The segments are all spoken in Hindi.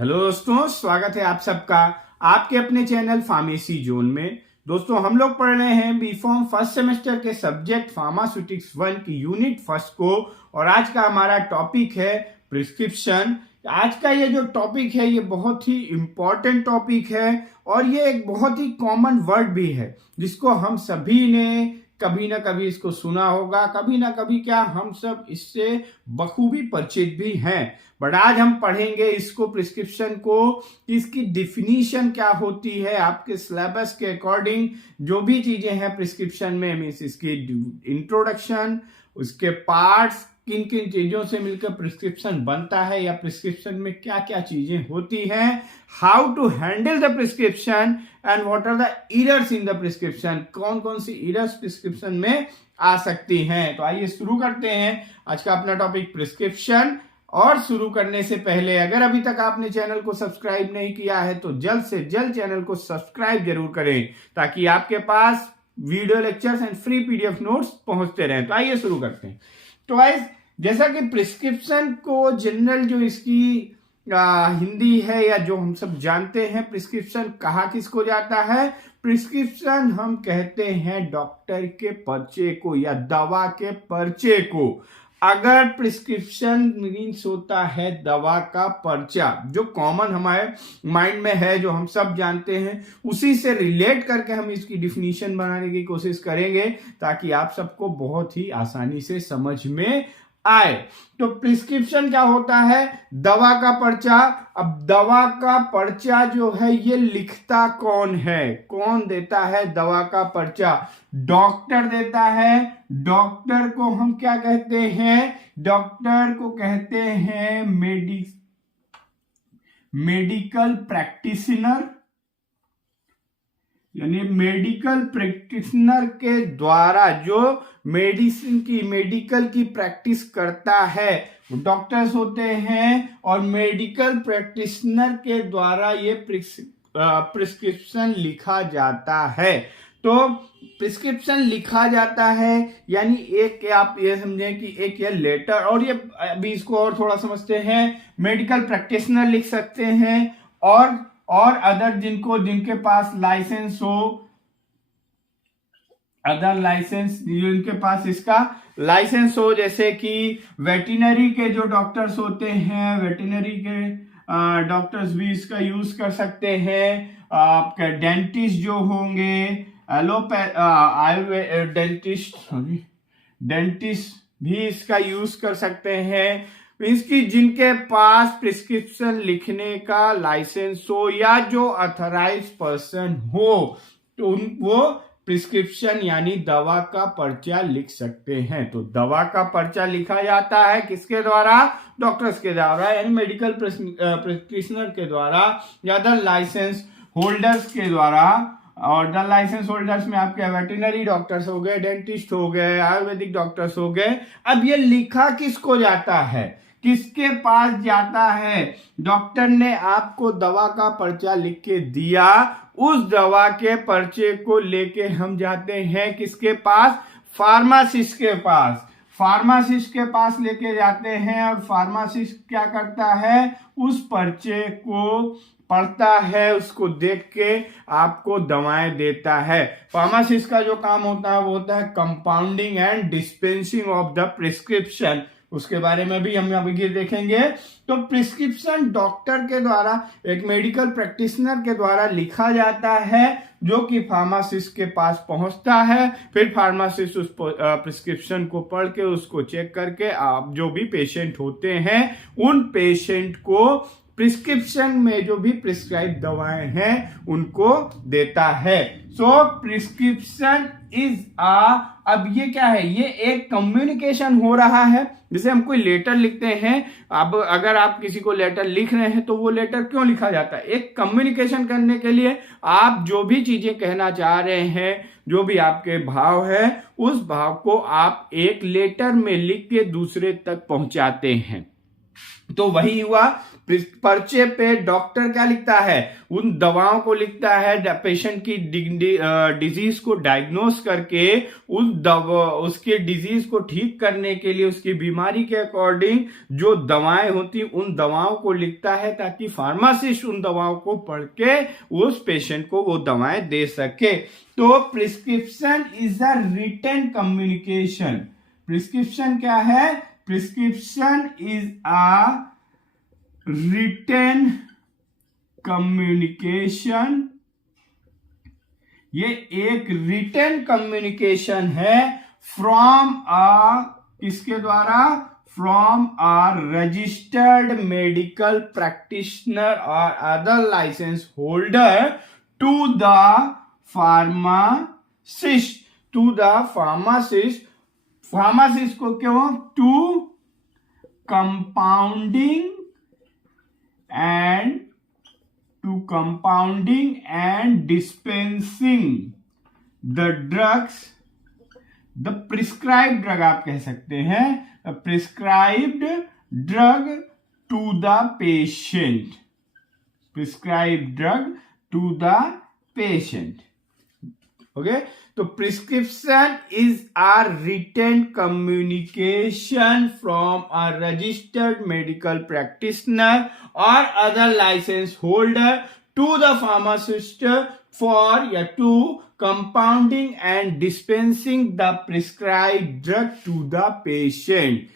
हेलो दोस्तों, स्वागत है आप सबका आपके अपने चैनल फार्मेसी जोन में। दोस्तों, हम लोग पढ़ रहे हैं बीफॉर्म फर्स्ट सेमेस्टर के सब्जेक्ट फार्मास्यूटिक्स 1 की यूनिट फर्स्ट को, और आज का हमारा टॉपिक है प्रिस्क्रिप्शन। आज का ये जो टॉपिक है ये बहुत ही इंपॉर्टेंट टॉपिक है, और ये एक बहुत ही कॉमन वर्ड भी है जिसको हम सभी ने कभी ना कभी इसको सुना होगा, कभी ना कभी क्या हम सब इससे बखूबी परिचित भी हैं। बट आज हम पढ़ेंगे इसको, प्रिस्क्रिप्शन को, कि इसकी डिफिनीशन क्या होती है आपके सिलेबस के अकॉर्डिंग। जो भी चीजें हैं प्रिस्क्रिप्शन में, मीन्स इसकी इंट्रोडक्शन, उसके पार्ट्स, किन किन चीजों से मिलकर प्रिस्क्रिप्शन बनता है, या प्रिस्क्रिप्शन में क्या क्या चीजें होती हैं, how to handle the prescription and what are the errors in the prescription, कौन कौन सी एरर्स प्रिस्क्रिप्शन में आ सकती हैं। तो आइए शुरू करते हैं आज का अपना टॉपिक प्रिस्क्रिप्शन। और शुरू करने से पहले अगर अभी तक आपने चैनल को सब्सक्राइब नहीं किया है तो जल्द से जल्द चैनल को सब्सक्राइब जरूर करें, ताकि आपके पास video lectures and free PDF notes पहुंचते रहें। तो आइए शुरू करते हैं। तो गाइस, जैसा कि प्रिस्क्रिप्शन को जनरल जो इसकी हिंदी है, या जो हम सब जानते हैं, प्रिस्क्रिप्शन कहा किसको जाता है? प्रिस्क्रिप्शन हम कहते हैं डॉक्टर के पर्चे को या दवा के पर्चे को। अगर प्रिस्क्रिप्शन मीन्स होता है दवा का पर्चा, जो कॉमन हमारे माइंड में है, जो हम सब जानते हैं, उसी से रिलेट करके हम इसकी डिफिनीशन बनाने की कोशिश करेंगे, ताकि आप सबको बहुत ही आसानी से समझ में आए। तो प्रिस्क्रिप्शन क्या होता है? दवा का पर्चा। अब दवा का पर्चा जो है ये लिखता कौन है? कौन देता है दवा का पर्चा? डॉक्टर देता है। डॉक्टर को हम क्या कहते हैं? डॉक्टर को कहते हैं मेडिकल प्रैक्टिशनर, यानी मेडिकल प्रैक्टिशनर के द्वारा जो मेडिकल की प्रैक्टिस करता है वो डॉक्टर्स होते हैं, और मेडिकल प्रैक्टिशनर के द्वारा ये प्रिस्क्रिप्शन लिखा जाता है। तो प्रिस्क्रिप्शन लिखा जाता है, यानी एक आप ये समझें कि एक ये लेटर, और ये अभी इसको और थोड़ा समझते हैं। मेडिकल प्रैक्टिशनर लिख सकते हैं, और अदर जिनके पास लाइसेंस हो, अदर लाइसेंस, जिनके पास इसका लाइसेंस हो, जैसे कि वेटरनरी के जो डॉक्टर्स होते हैं, वेटरनरी के डॉक्टर्स भी इसका यूज कर सकते हैं। आपके डेंटिस्ट जो होंगे, डेंटिस्ट भी इसका यूज कर सकते हैं। इसकी जिनके पास प्रिस्क्रिप्शन लिखने का लाइसेंस हो, या जो अथराइज पर्सन हो, तो वो प्रिस्क्रिप्शन यानी दवा का पर्चा लिख सकते हैं। तो दवा का पर्चा लिखा जाता है किसके द्वारा? डॉक्टर्स के द्वारा, यानी मेडिकल प्रैक्टिशनर के द्वारा, या द लाइसेंस होल्डर्स के द्वारा। और द लाइसेंस होल्डर्स में आपके वेटरनरी डॉक्टर्स हो गए, डेंटिस्ट हो गए, आयुर्वेदिक डॉक्टर्स हो गए। अब ये लिखा किसको जाता है? किसके पास जाता है? डॉक्टर ने आपको दवा का पर्चा लिख के दिया, उस दवा के पर्चे को लेके हम जाते हैं किसके पास? फार्मासिस्ट के पास। फार्मासिस्ट के पास लेके जाते हैं, और फार्मासिस्ट क्या करता है? उस पर्चे को पढ़ता है, उसको देख के आपको दवाएं देता है। फार्मासिस्ट का जो काम होता है वो होता है compounding and dispensing of the prescription. उसके बारे में भी हम अभी देखेंगे। तो प्रिस्क्रिप्शन डॉक्टर के द्वारा, एक मेडिकल प्रैक्टिशनर के द्वारा लिखा जाता है, जो कि फार्मासिस्ट के पास पहुंचता है। फिर फार्मासिस्ट उस प्रिस्क्रिप्शन को पढ़ के, उसको चेक करके, आप जो भी पेशेंट होते हैं उन पेशेंट को प्रिस्क्रिप्शन में जो भी प्रिस्क्राइब दवाएं हैं उनको देता है। सो प्रिस्क्रिप्शन इज अब ये क्या है? ये एक कम्युनिकेशन हो रहा है। जैसे हम कोई लेटर लिखते हैं, अब अगर आप किसी को लेटर लिख रहे हैं तो वो लेटर क्यों लिखा जाता है? एक कम्युनिकेशन करने के लिए। आप जो भी चीजें कहना चाह रहे हैं, जो भी आपके भाव है, उस भाव को आप एक लेटर में लिख के दूसरे तक पहुंचाते हैं। तो वही हुआ पर्चे पे डॉक्टर क्या लिखता है, उन दवाओं को लिखता है, पेशेंट की डिजीज को डायग्नोस करके उसके डिजीज को ठीक करने के लिए उसकी बीमारी के अकॉर्डिंग जो दवाएं होती उन दवाओं को लिखता है, ताकि फार्मासिस्ट उन दवाओं को पढ़ के उस पेशेंट को वो दवाएं दे सके। तो prescription is a written communication. Prescription क्या है? Prescription is a written communication. ये एक रिटन कम्युनिकेशन है फ्रॉम किसके द्वारा? From a registered medical practitioner और other license holder to the pharmacist. To the pharmacist. Pharmacist को क्यों? To compounding and dispensing the drugs, the prescribed drug आप कह सकते हैं, a prescribed drug to the patient, prescribed drug to the patient. Okay, तो prescription is a written communication from a registered medical practitioner or other license holder to the pharmacist for to compounding and dispensing the prescribed drug to the patient.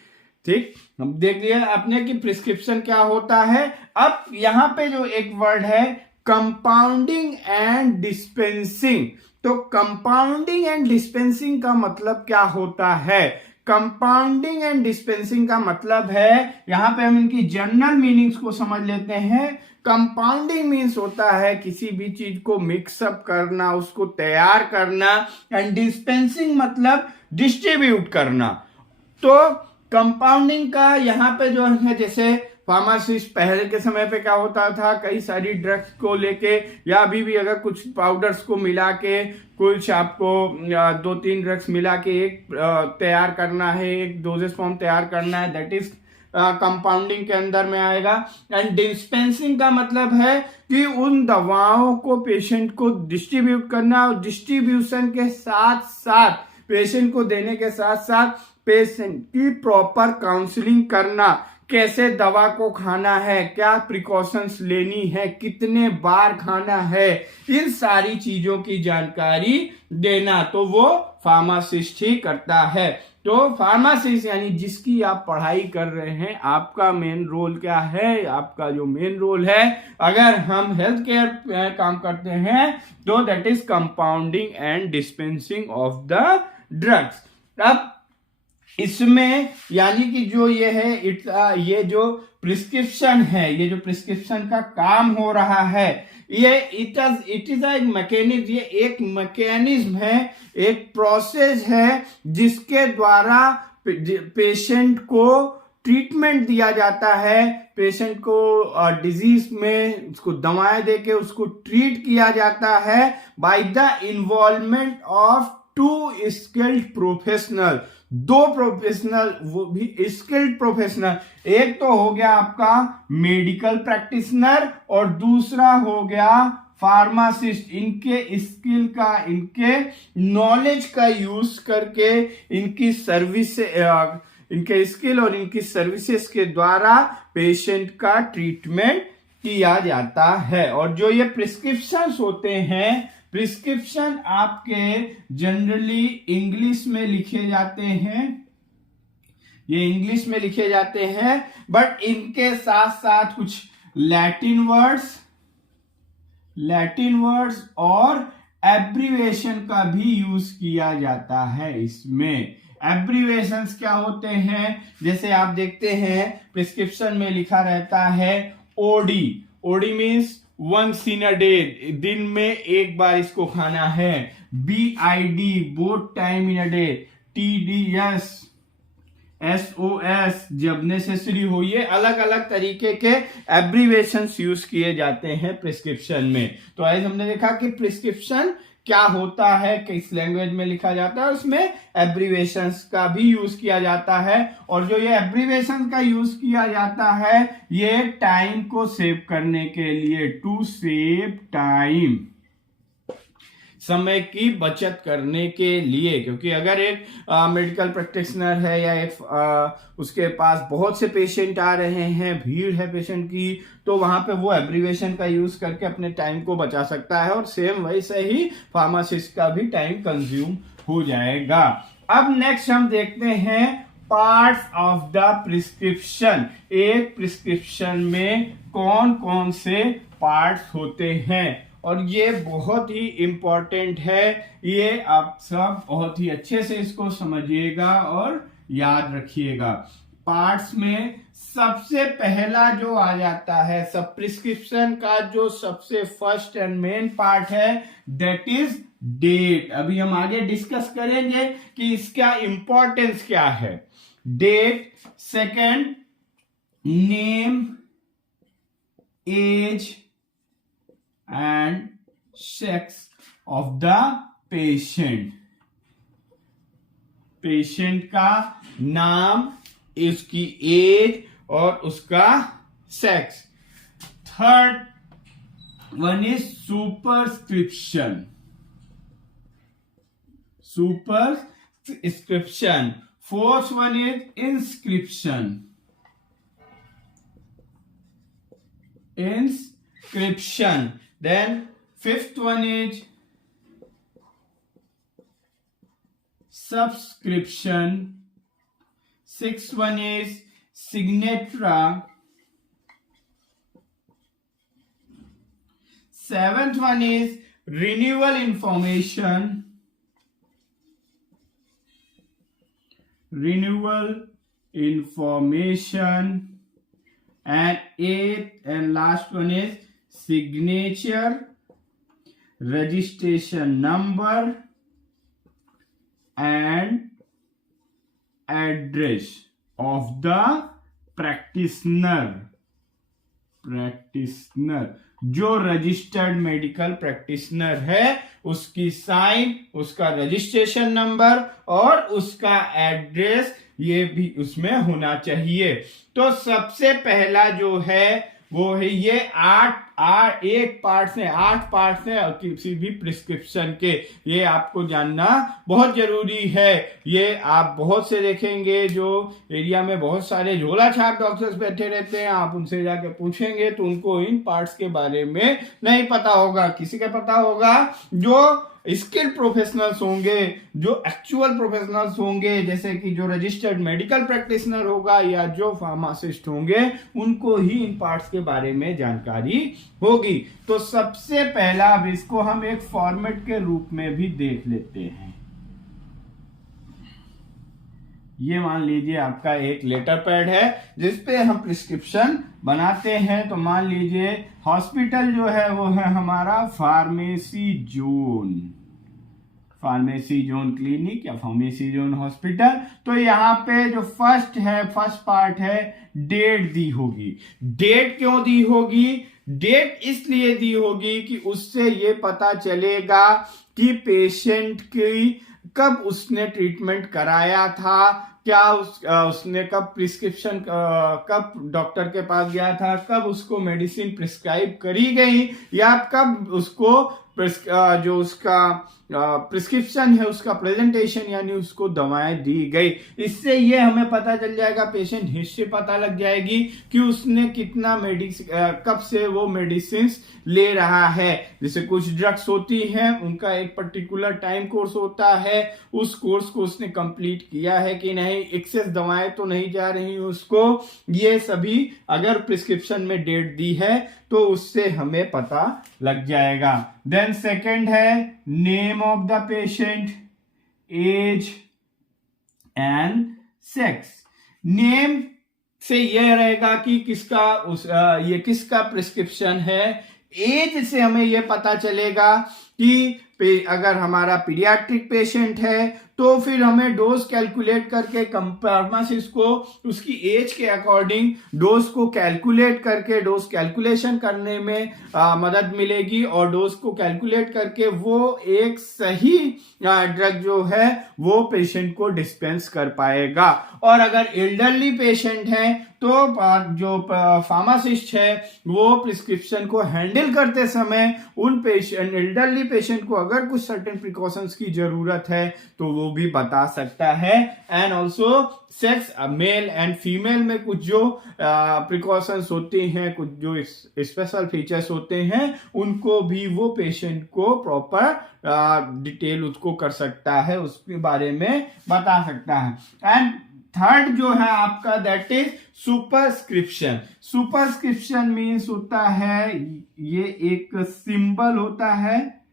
ठीक, हम देख लिया आपने कि प्रिस्क्रिप्शन क्या होता है। अब यहां पे जो एक वर्ड है कंपाउंडिंग एंड डिस्पेंसिंग, तो कंपाउंडिंग एंड डिस्पेंसिंग का मतलब क्या होता है? कंपाउंडिंग एंड डिस्पेंसिंग का मतलब है, यहां पे हम इनकी जनरल मीनिंग्स को समझ लेते हैं। कंपाउंडिंग मीन्स होता है किसी भी चीज को मिक्सअप करना, उसको तैयार करना, एंड डिस्पेंसिंग मतलब डिस्ट्रीब्यूट करना। तो कंपाउंडिंग का यहाँ पे जो है, जैसे फार्मासिस्ट पहले के समय पे क्या होता था, कई सारी ड्रग्स को लेके या अभी भी अगर कुछ पाउडर्स को मिला के कुछ आपको 2-3 ड्रग्स मिला के एक तैयार करना है, एक डोजेस फॉर्म तैयार करना है, दैट इज कंपाउंडिंग के अंदर में आएगा। एंड डिस्पेंसिंग का मतलब है कि उन दवाओं को पेशेंट को डिस्ट्रीब्यूट करना, और डिस्ट्रीब्यूशन के साथ साथ पेशेंट को देने के साथ साथ पेशेंट की प्रॉपर काउंसलिंग करना, कैसे दवा को खाना है, क्या प्रिकॉशंस लेनी है, कितने बार खाना है, इन सारी चीजों की जानकारी देना, तो वो फार्मासिस्ट ही करता है। तो फार्मासिस्ट यानी जिसकी आप पढ़ाई कर रहे हैं, आपका मेन रोल क्या है? आपका जो मेन रोल है, अगर हम हेल्थ केयर काम करते हैं तो that is compounding and dispensing of the drugs. अब इसमें यानी कि जो ये है ये जो प्रिस्क्रिप्शन है, ये जो प्रिस्क्रिप्शन का काम हो रहा है, ये इट इज एक मैकेनिज्म, ये एक मैकेनिज्म है, एक प्रोसेस है जिसके द्वारा पेशेंट को ट्रीटमेंट दिया जाता है। पेशेंट को डिजीज में उसको दवाएं देके उसको ट्रीट किया जाता है by the involvement of 2 skilled professional. 2 professional, वो भी स्किल्ड प्रोफेशनल। एक तो हो गया आपका मेडिकल प्रैक्टिशनर और दूसरा हो गया फार्मासिस्ट। इनके स्किल का, इनके नॉलेज का यूज करके इनकी सर्विस, इनके स्किल और इनकी सर्विसेज के द्वारा पेशेंट का ट्रीटमेंट किया जाता है। और जो ये प्रिस्क्रिप्शंस होते हैं, प्रिस्क्रिप्शन आपके जनरली इंग्लिश में लिखे जाते हैं, ये इंग्लिश में लिखे जाते हैं, बट इनके साथ साथ कुछ लैटिन वर्ड्स और एब्रीवेशन का भी यूज किया जाता है। इसमें एब्रीवेशंस क्या होते हैं? जैसे आप देखते हैं प्रिस्क्रिप्शन में लिखा रहता है OD. OD means once in a day, दिन में एक बार इसको खाना है। BID, both time in a day. TDS, SOS, जब नेसेसरी हो। ये अलग अलग तरीके के एब्रीवेशंस यूज किए जाते हैं प्रिस्क्रिप्शन में। तो आज हमने देखा कि प्रिस्क्रिप्शन क्या होता है, किस लैंग्वेज में लिखा जाता है, उसमें एब्रीवेशंस का भी यूज किया जाता है। और जो ये एब्रीवेशन का यूज किया जाता है ये टाइम को सेव करने के लिए, टू सेव टाइम, समय की बचत करने के लिए। क्योंकि अगर एक मेडिकल प्रैक्टिशनर है या एक उसके पास बहुत से पेशेंट आ रहे हैं, भीड़ है पेशेंट की, तो वहां पे वो एब्रीवेशन का यूज करके अपने टाइम को बचा सकता है। और सेम वैसे ही फार्मासिस्ट का भी टाइम कंज्यूम हो जाएगा। अब नेक्स्ट हम देखते हैं पार्ट्स ऑफ द प्रिस्क्रिप्शन। एक प्रिस्क्रिप्शन में कौन कौन से पार्ट्स होते हैं, और ये बहुत ही इंपॉर्टेंट है। ये आप सब बहुत ही अच्छे से इसको समझिएगा और याद रखिएगा। पार्ट्स में सबसे पहला जो आ जाता है, सब प्रिस्क्रिप्शन का जो सबसे फर्स्ट एंड मेन पार्ट है, दैट इज डेट। अभी हम आगे डिस्कस करेंगे कि इसका इंपॉर्टेंस क्या है। Date, second name, as and sex of the patient। Patient का नाम, इसकी एज और उसका sex. Third one is superscription. Superscription. Fourth one is inscription. Inscription. Then fifth one is subscription. Sixth one is signature. Seventh one is renewal information. Renewal information. And eighth and last one is signature, registration number and address of the practitioner। जो रजिस्टर्ड मेडिकल प्रैक्टिशनर है उसकी साइन, उसका रजिस्ट्रेशन नंबर और उसका एड्रेस, ये भी उसमें होना चाहिए। तो सबसे पहला जो है वो है ये एक पार्ट है, 8 पार्ट है किसी भी प्रिस्क्रिप्शन के। ये आपको जानना बहुत जरूरी है। ये आप बहुत से देखेंगे जो एरिया में बहुत सारे झोला छाप डॉक्टर्स बैठे रहते हैं, आप उनसे जाके पूछेंगे तो उनको इन पार्ट्स के बारे में नहीं पता होगा। किसी का पता होगा जो स्किल प्रोफेशनल्स होंगे, जो एक्चुअल प्रोफेशनल्स होंगे, जैसे कि जो रजिस्टर्ड मेडिकल प्रैक्टिशनर होगा या जो फार्मासिस्ट होंगे, उनको ही इन पार्ट्स के बारे में जानकारी होगी। तो सबसे पहला, अब इसको हम एक फॉर्मेट के रूप में भी देख लेते हैं। ये मान लीजिए आपका एक लेटर पैड है जिसपे हम प्रिस्क्रिप्शन बनाते हैं। तो मान लीजिए हॉस्पिटल जो है वो है हमारा फार्मेसी जोन क्लिनिक या फार्मेसी जोन हॉस्पिटल। तो यहाँ पे जो फर्स्ट पार्ट है, डेट दी होगी। डेट क्यों दी होगी? डेट इसलिए दी होगी कि उससे ये पता चलेगा कि पेशेंट की कब उसने ट्रीटमेंट कराया था, क्या उसने कब प्रिस्क्रिप्शन, कब डॉक्टर के पास गया था, कब उसको मेडिसिन प्रिस्क्राइब करी गई, या कब उसको जो उसका प्रिस्क्रिप्शन है उसका प्रेजेंटेशन यानी उसको दवाएं दी गई। इससे ये हमें पता चल जाएगा, पेशेंट हिस्ट्री पता लग जाएगी कि उसने कितना कब से वो मेडिसिन ले रहा है। जैसे कुछ ड्रग्स होती हैं उनका एक पर्टिकुलर टाइम कोर्स होता है, उस कोर्स को उसने कंप्लीट किया है कि नहीं, एक्सेस दवाएं तो नहीं जा रही उसको। ये सभी अगर प्रिस्क्रिप्शन में डेट दी है तो उससे हमें पता लग जाएगा। देन सेकंड है name of the patient, age and sex. Name से यह रहेगा कि किसका प्रिस्क्रिप्शन है। एज से हमें यह पता चलेगा कि अगर हमारा पीडियाट्रिक पेशेंट है तो फिर हमें डोज कैलकुलेट करके फार्मासिस्ट को उसकी एज के अकॉर्डिंग डोज को कैलकुलेट करके डोज कैलकुलेशन करने में मदद मिलेगी और डोज को कैलकुलेट करके वो एक सही ड्रग जो है वो पेशेंट को डिस्पेंस कर पाएगा। और अगर एल्डरली पेशेंट है तो जो फार्मासिस्ट है वो प्रिस्क्रिप्शन को हैंडल करते समय उन एल्डरली पेशेंट को अगर कुछ सर्टेन प्रिकॉशंस की जरूरत है तो वो भी बता सकता है। And also sex male and female में कुछ जो प्रिकॉशंस होते हैं, कुछ जो स्पेशल फीचर्स होते हैं, उनको भी वो पेशेंट को प्रॉपर डिटेल उसको कर सकता है, उसके बारे में बता सकता है। एंड थर्ड जो है आपका that is superscription. Superscription means होता है, ये एक सिंबल होता है,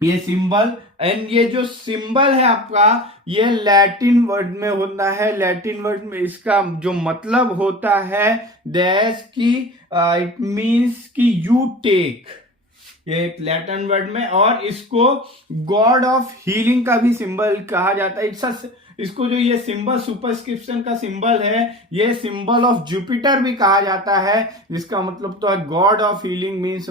ये सिंबल, एंड ये जो सिंबल है आपका ये लैटिन वर्ड में होता है। लैटिन वर्ड में इसका जो मतलब होता है दैट की इट मीन्स कि यू टेक, ये एक लैटिन वर्ड में, और इसको गॉड ऑफ हीलिंग का भी सिंबल कहा जाता है। इसको जो ये सिंबल सुपरस्क्रिप्शन का सिंबल है ये सिंबल ऑफ जुपिटर भी कहा जाता है, जिसका मतलब तो है god of healing. Means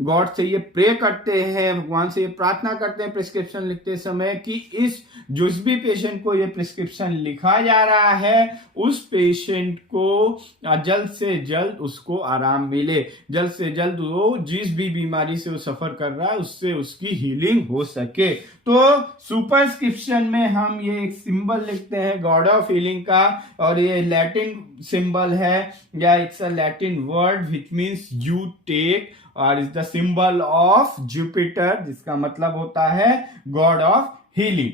God से ये प्रे करते हैं, भगवान से ये प्रार्थना करते हैं प्रिस्क्रिप्शन लिखते समय कि इस जिस भी पेशेंट को ये प्रिस्क्रिप्शन लिखा जा रहा है उस पेशेंट को जल्द से जल्द उसको आराम मिले, जल्द से जल्द वो जिस भी बीमारी से वो सफर कर रहा है उससे उसकी हीलिंग हो सके। तो सुपरस्क्रिप्शन में हम ये एक सिंबल लिखते हैं गॉड ऑफ हीलिंग का, और ये लैटिन सिंबल है या it's a Latin word which means you take, और is the symbol of Jupiter, जिसका मतलब होता है गॉड ऑफ हीलिंग।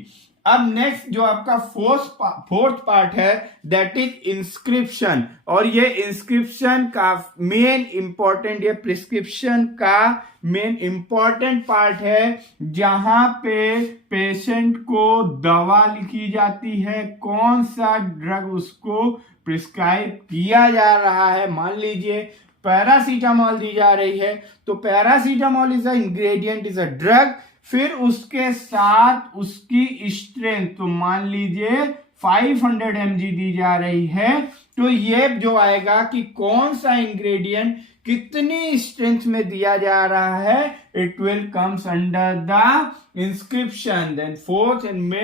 अब नेक्स्ट जो आपका फोर्थ पार्ट है दैट इज इंस्क्रिप्शन, और ये इंस्क्रिप्शन का मेन इंपॉर्टेंट, ये प्रिस्क्रिप्शन का मेन इंपॉर्टेंट पार्ट है जहां पे पेशेंट को दवा लिखी जाती है, कौन सा ड्रग उसको प्रिस्क्राइब किया जा रहा है। मान लीजिए पैरासीटामोल दी जा रही है तो paracetamol is a ingredient, is a drug, फिर उसके साथ उसकी स्ट्रेंथ, तो मान लीजिए 500 mg दी जा रही है, तो ये जो आएगा कि कौन सा इंग्रेडिएंट कितनी स्ट्रेंथ में दिया जा रहा है, it will comes under the inscription. Then fourth and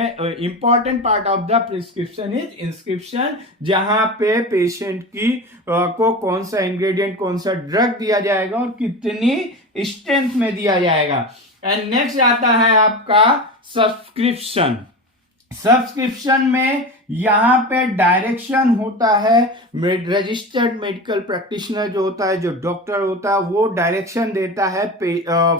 important part of the prescription is inscription, जहां पे पेशेंट की को कौन सा इंग्रेडिएंट, कौन सा ड्रग दिया जाएगा और कितनी स्ट्रेंथ में दिया जाएगा। एंड नेक्स्ट आता है आपका सब्सक्रिप्शन। सब्सक्रिप्शन में यहां पे डायरेक्शन होता है, रजिस्टर्ड मेडिकल प्रैक्टिशनर जो होता है, जो डॉक्टर होता है, वो डायरेक्शन देता है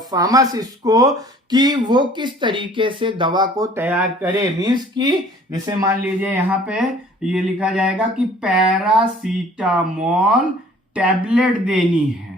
फार्मासिस्ट को कि वो किस तरीके से दवा को तैयार करे। मीन्स कि जैसे मान लीजिए यहां पे ये लिखा जाएगा कि पैरासीटामोल टैबलेट देनी है,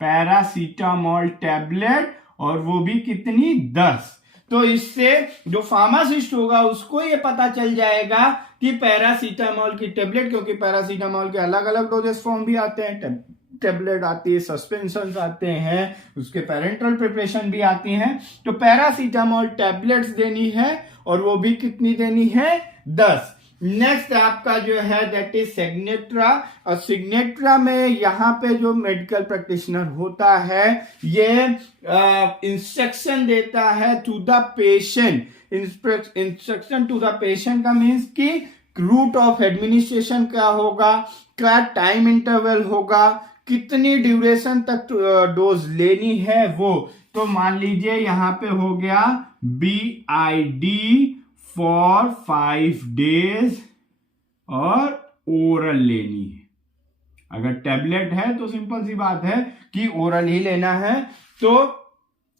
पैरासीटामोल टैबलेट, और वो भी कितनी, 10। तो इससे जो फार्मासिस्ट होगा उसको ये पता चल जाएगा कि पैरासीटामोल की टेबलेट, क्योंकि पैरासीटामोल के अलग अलग डोजेस फॉर्म भी आते हैं, टेबलेट आती है, सस्पेंशन आते हैं, उसके पेरेंटल प्रिपरेशन भी आती हैं, तो पैरासीटामोल टैबलेट्स देनी है और वो भी कितनी देनी है, 10। नेक्स्ट आपका जो है दैट इज सिग्नेट्रा, और सिग्नेट्रा में यहाँ पे जो मेडिकल प्रैक्टिशनर होता है ये इंस्ट्रक्शन देता है to the patient. Instruction to the patient का मीन्स कि रूट ऑफ एडमिनिस्ट्रेशन क्या होगा, क्या टाइम इंटरवल होगा, कितनी ड्यूरेशन तक डोज लेनी है वो। तो मान लीजिए यहाँ पे हो गया BID फॉर 5 days और ओरल लेनी है। अगर टैबलेट है तो सिंपल सी बात है कि ओरल ही लेना है। तो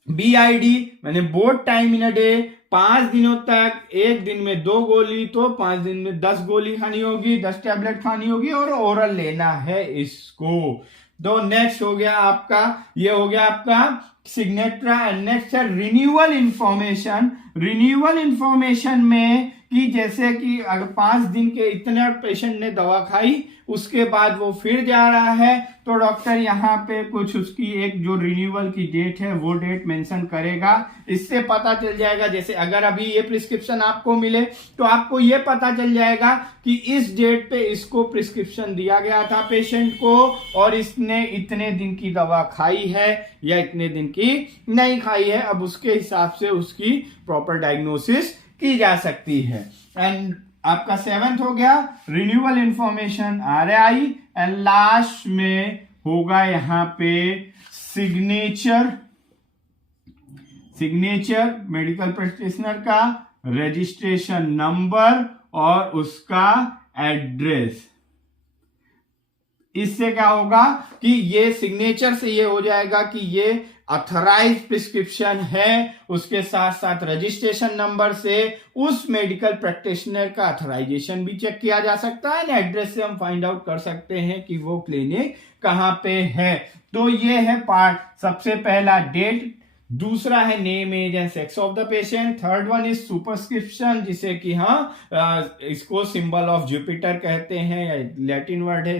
BID मैंने both time in a day, 5 दिनों तक, एक दिन में 2 गोली, तो 5 दिन में 10 गोली खानी होगी, 10 टैबलेट खानी होगी और ओरल लेना है इसको। तो नेक्स्ट हो गया आपका, ये हो गया आपका सिग्नेट्रा। एंड नेक्स्ट है रिन्यूअल इंफॉर्मेशन। रिन्यूअल इंफॉर्मेशन में कि जैसे कि अगर 5 दिन के इतने पेशेंट ने दवा खाई, उसके बाद वो फिर जा रहा है, तो डॉक्टर यहाँ पे कुछ उसकी एक जो रिन्यूअल की डेट है वो डेट मेंशन करेगा। इससे पता चल जाएगा, जैसे अगर अभी ये प्रिस्क्रिप्शन आपको मिले तो आपको ये पता चल जाएगा कि इस डेट पे इसको प्रिस्क्रिप्शन दिया गया था पेशेंट को, और इसने इतने दिन की दवा खाई है या इतने दिन की नहीं खाई है। अब उसके हिसाब से उसकी प्रॉपर डायग्नोसिस की जा सकती है। एंड आपका 7th हो गया renewal information RAI, and last में होगा यहाँ पे सिग्नेचर मेडिकल प्रैक्टिशनर का, रजिस्ट्रेशन नंबर और उसका एड्रेस। इससे क्या होगा कि ये सिग्नेचर से ये हो जाएगा कि ये ऑथराइज प्रिस्क्रिप्शन है, उसके साथ साथ रजिस्ट्रेशन नंबर से उस मेडिकल प्रैक्टिशनर का ऑथराइजेशन भी चेक किया जा सकता है, ना एड्रेस से हम फाइंड आउट कर सकते हैं कि वो क्लिनिक कहाँ पे है। तो ये है पार्ट, सबसे पहला डेट, दूसरा है name age and sex of the patient, third one is superscription, जिसे कि इसको सिंबल ऑफ जुपिटर कहते हैं, लैटिन वर्ड है,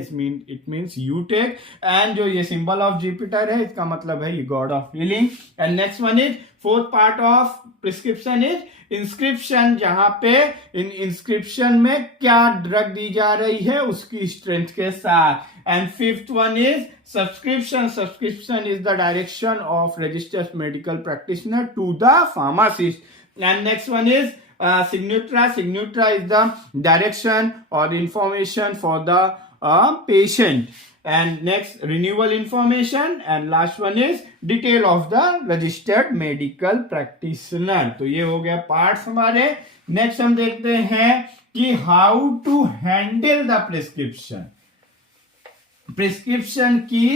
it means you take, and जो ये सिंबल ऑफ जुपिटर है इसका मतलब है ये God of healing. And next one is fourth part of prescription is inscription, जहां पे इंस्क्रिप्शन में क्या ड्रग दी जा रही है उसकी स्ट्रेंथ के साथ। And fifth one is subscription is the direction of registered medical practitioner to the pharmacist. And next one is signature is the direction or information for the patient. And next renewal information, and last one is detail of the registered medical practitioner. तो ये हो गया पार्ट्स हमारे। नेक्स्ट हम देखते हैं कि how to handle the prescription, prescription की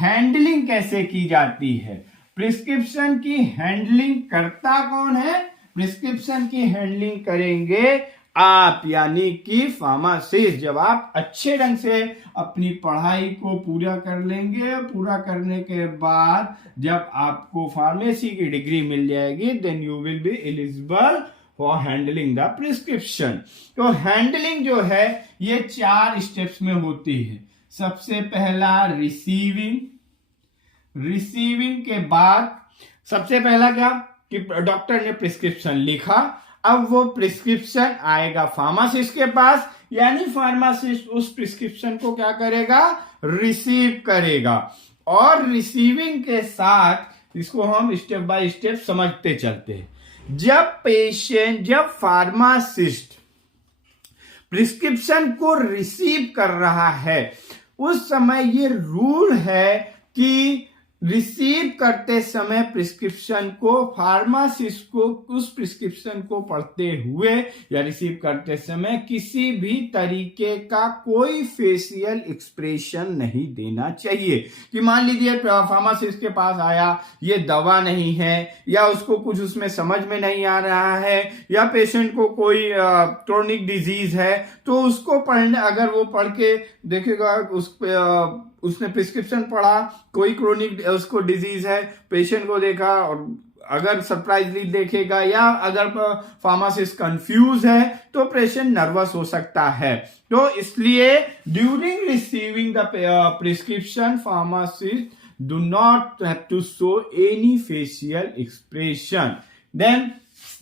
हैंडलिंग कैसे की जाती है। प्रिस्क्रिप्शन की हैंडलिंग करता कौन है, प्रिस्क्रिप्शन की हैंडलिंग करेंगे आप, यानी कि फार्मासिस्ट। जब आप अच्छे ढंग से अपनी पढ़ाई को पूरा कर लेंगे, पूरा करने के बाद जब आपको फार्मेसी की डिग्री मिल जाएगी, then you will be eligible for handling the prescription. तो हैंडलिंग जो है ये 4 स्टेप्स में होती है। सबसे पहला रिसीविंग के बाद सबसे पहला क्या कि डॉक्टर ने प्रिस्क्रिप्शन लिखा, अब वो प्रिस्क्रिप्शन आएगा फार्मासिस्ट के पास, यानी फार्मासिस्ट उस प्रिस्क्रिप्शन को क्या करेगा, रिसीव करेगा। और रिसीविंग के साथ इसको हम स्टेप बाय स्टेप समझते चलते हैं। जब फार्मासिस्ट प्रिस्क्रिप्शन को रिसीव कर रहा है, उस समय ये रूल है कि रिसीव करते समय प्रिस्क्रिप्शन को, फार्मासिस्ट को उस प्रिस्क्रिप्शन को पढ़ते हुए या रिसीव करते समय किसी भी तरीके का कोई फेशियल एक्सप्रेशन नहीं देना चाहिए। कि मान लीजिए फार्मासिस्ट के पास आया, ये दवा नहीं है, या उसको कुछ उसमें समझ में नहीं आ रहा है, या पेशेंट को कोई क्रोनिक डिजीज है, तो उसको पढ़ने, अगर वो पढ़ के देखेगा, उसने प्रिस्क्रिप्शन पढ़ा, कोई क्रोनिक उसको डिजीज है, पेशेंट को देखा, और अगर सरप्राइजली देखेगा या अगर फार्मासिस्ट कंफ्यूज है तो पेशेंट नर्वस हो सकता है। तो इसलिए during receiving the prescription pharmacist do not have to show any facial expression. Then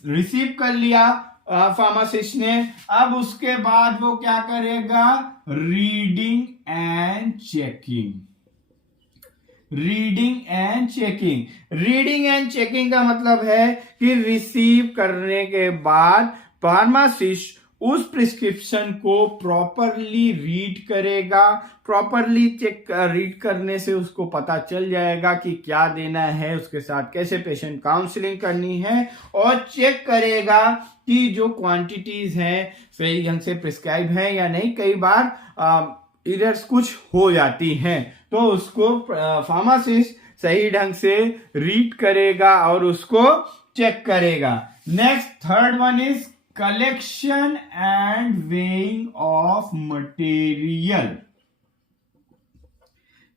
receive कर लिया फार्मासिस्ट ने, अब उसके बाद वो क्या करेगा, रीडिंग एंड चेकिंग का मतलब है कि रिसीव करने के बाद फार्मासिस्ट उस प्रिस्क्रिप्शन को प्रॉपरली रीड करेगा। प्रॉपरली रीड करने से उसको पता चल जाएगा कि क्या देना है, उसके साथ कैसे पेशेंट काउंसलिंग करनी है, और चेक करेगा कि जो क्वांटिटीज हैं सही ढंग से प्रिस्क्राइब है या नहीं। कई बार एरर्स कुछ हो जाती हैं, तो उसको फार्मासिस्ट सही ढंग से रीड करेगा और उसको चेक करेगा। Next third one is collection and weighing of material.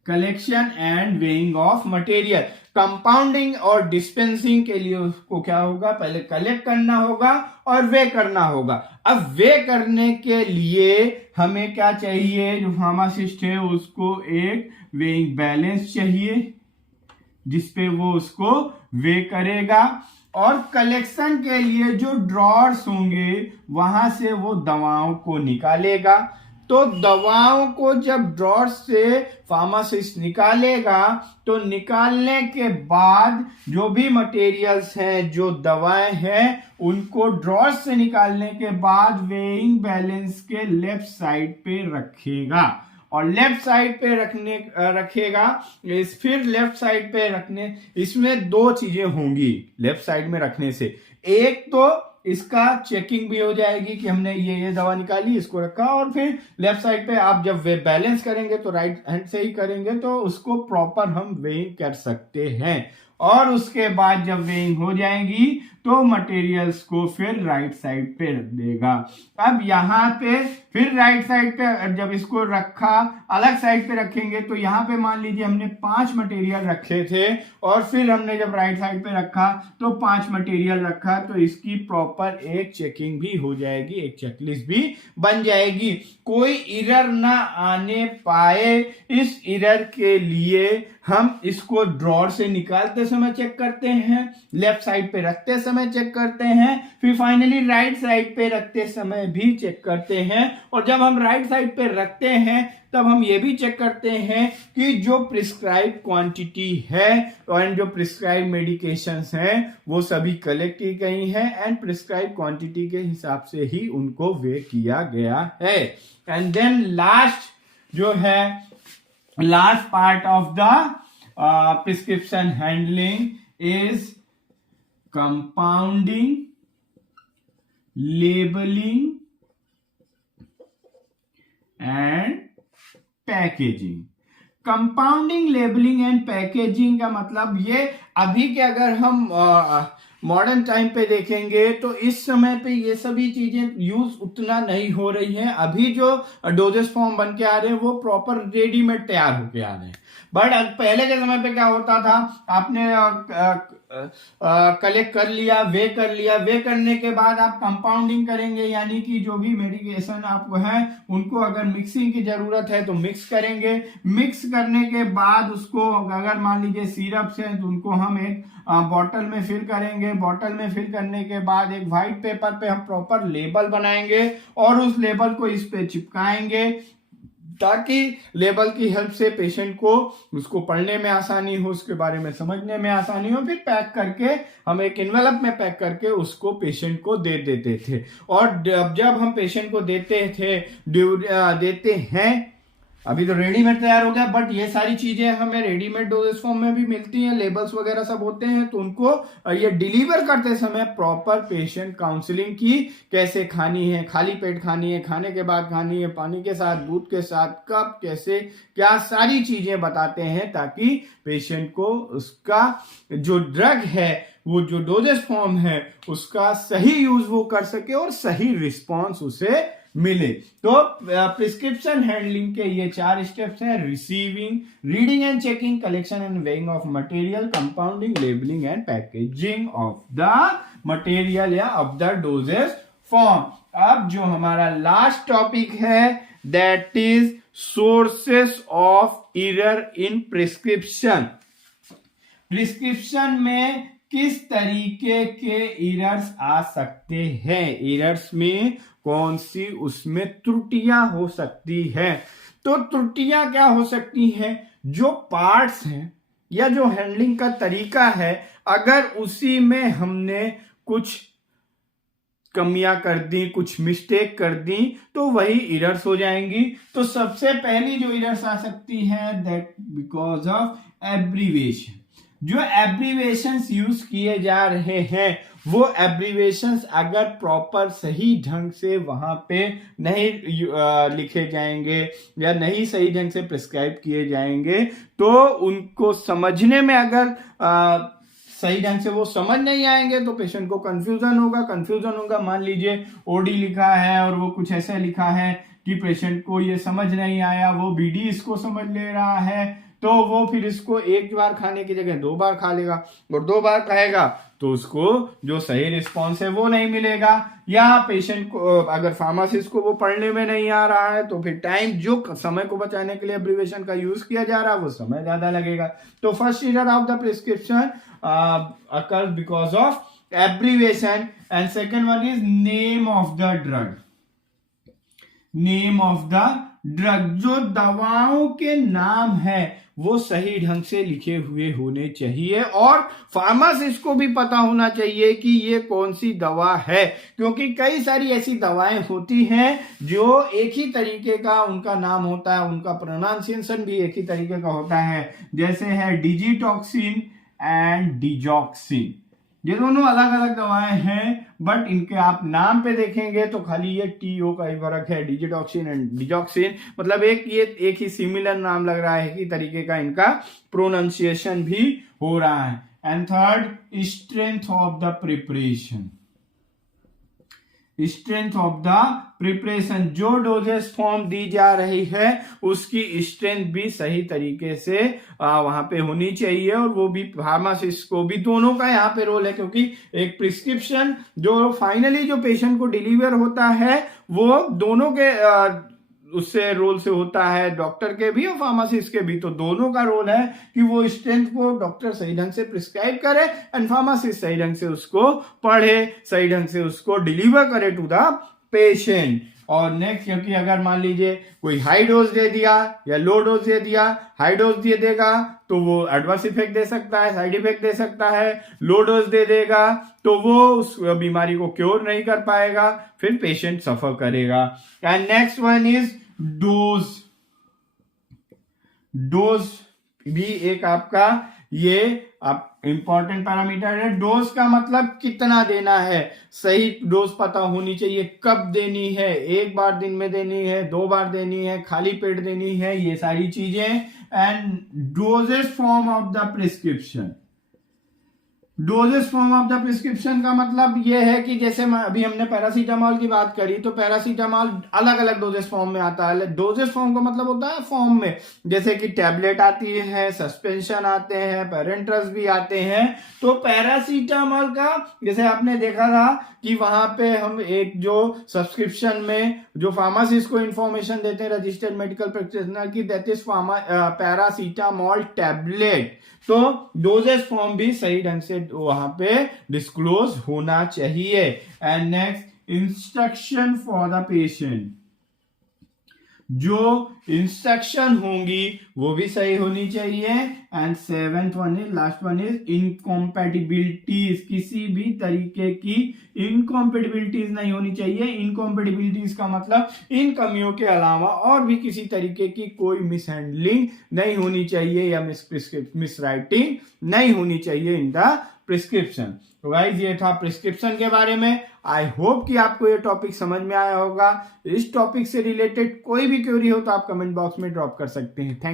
Collection and weighing of material. Compounding और डिस्पेंसिंग के लिए उसको क्या होगा, पहले कलेक्ट करना होगा और वे करना होगा। अब वे करने के लिए हमें क्या चाहिए, जो फार्मासिस्ट है उसको एक वेइंग बैलेंस चाहिए जिसपे वो उसको वे करेगा, और कलेक्शन के लिए जो ड्रॉर्स होंगे वहां से वो दवाओं को निकालेगा। तो दवाओं को जब ड्रॉर्स से फार्मासिस्ट निकालेगा तो निकालने के बाद जो भी मटेरियल्स हैं, जो दवाएं हैं, उनको ड्रॉर्स से निकालने के बाद वेइंग बैलेंस के लेफ्ट साइड पे रखेगा, और लेफ्ट साइड पे रखेगा। फिर लेफ्ट साइड पे रखने, इसमें दो चीजें होंगी लेफ्ट साइड में रखने से। एक तो इसका चेकिंग भी हो जाएगी कि हमने ये दवा निकाली, इसको रखा, और फिर लेफ्ट साइड पे आप जब वे बैलेंस करेंगे तो राइट हैंड से ही करेंगे तो उसको प्रॉपर हम वेइंग कर सकते हैं। और उसके बाद जब वेइंग हो जाएंगी तो मटेरियल्स को फिर राइट साइड पे रख देगा। अब यहाँ पे फिर राइट साइड पे जब इसको रखा, अलग साइड पे रखेंगे तो यहाँ पे मान लीजिए हमने 5 मटेरियल रखे थे, और फिर हमने जब राइट साइड पे रखा तो 5 मटेरियल रखा, तो इसकी प्रॉपर एक चेकिंग भी हो जाएगी, एक चेकलिस्ट भी बन जाएगी, कोई एरर ना आने पाए। इस एरर के लिए हम इसको ड्रॉर से निकालते समय चेक करते हैं, लेफ्ट साइड पे रखते समय चेक करते हैं, फिर फाइनली राइट साइड पे रखते समय भी चेक करते हैं। और जब हम राइट साइड पे रखते हैं तब हम ये भी चेक करते हैं कि जो प्रिस्क्राइब क्वांटिटी है और जो प्रिस्क्राइब मेडिकेशंस हैं वो सभी कलेक्ट की गई हैं, एंड प्रिस्क्राइब क्वांटिटी के हिसाब से ही उनको वे किया गया है। एंड देन लास्ट जो है, last part of the prescription handling is compounding, labelling and packaging. Compounding, labelling and packaging का मतलब ये, अभी के अगर हम मॉडर्न टाइम पे देखेंगे तो इस समय पे ये सभी चीजें यूज उतना नहीं हो रही हैं। अभी जो डोजेस फॉर्म बन के आ रहे हैं वो प्रॉपर रेडीमेड तैयार होके आ रहे हैं। बट पहले के समय पे क्या होता था, आपने कलेक्ट कर लिया, वे कर लिया, वे करने के बाद आप कंपाउंडिंग करेंगे, यानी कि जो भी मेडिकेशन आपको है उनको अगर मिक्सिंग की जरूरत है तो मिक्स करेंगे। मिक्स करने के बाद उसको अगर मान लीजिए सिरप से तो उनको हम एक बॉटल में फिल करेंगे। बॉटल में फिल करने के बाद एक व्हाइट पेपर पे हम प्रॉपर लेबल बनाएंगे और उस लेबल को इस पे चिपकाएंगे ताकि लेबल की हेल्प से पेशेंट को उसको पढ़ने में आसानी हो, उसके बारे में समझने में आसानी हो। फिर पैक करके हम एक एनवेलप में पैक करके उसको पेशेंट को दे देते थे। और जब हम पेशेंट को देते हैं, अभी तो रेडीमेड तैयार हो गया, बट ये सारी चीजें हमें रेडीमेड डोजेस फॉर्म में भी मिलती हैं, लेबल्स वगैरह सब होते हैं, तो उनको ये डिलीवर करते समय प्रॉपर पेशेंट काउंसलिंग की, कैसे खानी है, खाली पेट खानी है, खाने के बाद खानी है, पानी के साथ, दूध के साथ, कब, कैसे, क्या, सारी चीजें बताते हैं ताकि पेशेंट को उसका जो ड्रग है, वो जो डोजेस फॉर्म है, उसका सही यूज वो कर सके और सही रिस्पॉन्स उसे मिले। तो प्रिस्क्रिप्शन हैंडलिंग के ये 4 स्टेप्स हैं: receiving, reading and checking, collection and weighing of material, compounding, labelling and packaging of the material या ऑफ द डोजेस फॉर्म। अब जो हमारा लास्ट टॉपिक है that is sources of error in prescription. Prescription में किस तरीके के एरर्स आ सकते हैं, एरर्स में कौन सी उसमें त्रुटियां हो सकती है। तो त्रुटियां क्या हो सकती हैं, जो पार्ट्स हैं या जो हैंडलिंग का तरीका है, अगर उसी में हमने कुछ कमियां कर दी, कुछ मिस्टेक कर दी, तो वही एरर्स हो जाएंगी। तो सबसे पहली जो एरर्स आ सकती है दैट बिकॉज ऑफ एब्रीविएशन। जो एब्रीविएशंस यूज किए जा रहे हैं वो एब्रीविएशंस अगर प्रॉपर सही ढंग से वहां पे नहीं लिखे जाएंगे या नहीं सही ढंग से प्रिस्क्राइब किए जाएंगे तो उनको समझने में अगर सही ढंग से वो समझ नहीं आएंगे तो पेशेंट को कंफ्यूजन होगा। मान लीजिए ओडी लिखा है और वो कुछ ऐसा लिखा है कि पेशेंट को ये समझ नहीं आया, वो बीडी इसको समझ ले रहा है, तो वो फिर इसको एक बार खाने की जगह 2 बार खा लेगा, और 2 बार खाएगा तो उसको जो सही रिस्पॉन्स है वो नहीं मिलेगा, या पेशेंट को अगर फार्मासिस्ट को वो पढ़ने में नहीं आ रहा है तो फिर टाइम जो समय को बचाने के लिए एब्रिविएशन का यूज किया जा रहा है वो समय ज्यादा लगेगा। तो first error of the prescription occurs because of abbreviation, and second one is name of the drug। Name of the drug, जो दवाओं के नाम है वो सही ढंग से लिखे हुए होने चाहिए, और फार्मासिस्ट को भी पता होना चाहिए कि ये कौन सी दवा है, क्योंकि कई सारी ऐसी दवाएं होती हैं जो एक ही तरीके का उनका नाम होता है, उनका प्रोनाउंसिएशन भी एक ही तरीके का होता है, जैसे है डिजिटॉक्सिन एंड डिजॉक्सिन। ये दोनों अलग अलग दवाएं हैं, बट इनके आप नाम पे देखेंगे तो खाली ये टीओ का ही फर्क है, डिजिटॉक्सिन एंड डिजॉक्सिन, मतलब एक ही सिमिलर नाम लग रहा है, एक ही तरीके का इनका प्रोनाउंसिएशन भी हो रहा है। And third, strength of the preparation. Strength of the preparation, जो डोजेस फॉर्म दी जा रही है उसकी स्ट्रेंथ भी सही तरीके से वहां पे होनी चाहिए, और वो भी फार्मासिस्ट को भी, दोनों का यहाँ पे रोल है, क्योंकि एक प्रिस्क्रिप्शन जो फाइनली जो पेशेंट को डिलीवर होता है वो दोनों के उससे रोल से होता है, डॉक्टर के भी और फार्मासिस्ट के भी, तो दोनों का रोल है कि वो स्ट्रेंथ को डॉक्टर सही ढंग से प्रिस्क्राइब करे एंड फार्मासिस्ट सही ढंग से उसको पढ़े, सही ढंग से उसको डिलीवर करे टू द पेशेंट। और नेक्स्ट, क्योंकि अगर मान लीजिए कोई हाई डोज दे दिया या लो डोज दे दिया, हाई डोज दे देगा तो वो एडवर्स इफेक्ट दे सकता है, साइड इफेक्ट दे सकता है, लो डोज दे देगा तो वो उस बीमारी को क्योर नहीं कर पाएगा, फिर पेशेंट सफर करेगा। And next one is dose. Dose भी एक आपका ये आप इंपॉर्टेंट पैरामीटर है। डोज का मतलब कितना देना है, सही डोज पता होनी चाहिए, कब देनी है, एक बार दिन में देनी है, 2 बार देनी है, खाली पेट देनी है, ये सारी चीजें। And doses form of the prescription. Doses form of the prescription का मतलब यह है कि जैसे अभी हमने पैरासीटामोल की बात करी, तो पैरासीटामोल अलग अलग डोजेस फॉर्म में आता है। डोजेस फॉर्म का मतलब होता है फॉर्म में, जैसे कि टैबलेट आती है, सस्पेंशन आते हैं, पेरेंट्रस भी आते हैं। तो पैरासीटामोल का जैसे आपने देखा था कि वहां पे हम एक जो सब्सक्रिप्शन में जो फार्मासिस्ट को इंफॉर्मेशन देते हैं रजिस्टर्ड मेडिकल प्रैक्टिशनर की, दैट इज पैरासीटामोल टैबलेट। तो डोजेस फॉर्म भी सही ढंग से वहां पे डिस्क्लोज होना चाहिए। And next, instruction for the patient. जो इंस्ट्रक्शन होंगी वो भी सही होनी चाहिए। And 7th one is, last one is incompatibilities. किसी भी तरीके की इनकॉम्पेटिबिलिटीज नहीं होनी चाहिए। इनकॉम्पेटिबिलिटीज का मतलब इन कमियों के अलावा और भी किसी तरीके की कोई मिसहैंडलिंग नहीं होनी चाहिए या मिस राइटिंग नहीं होनी चाहिए इन द प्रिस्क्रिप्शन। तो गाइस ये था प्रिस्क्रिप्शन के बारे में। आई होप कि आपको ये टॉपिक समझ में आया होगा। इस टॉपिक से रिलेटेड कोई भी क्वेरी हो तो आप कमेंट बॉक्स में ड्रॉप कर सकते हैं। थैंक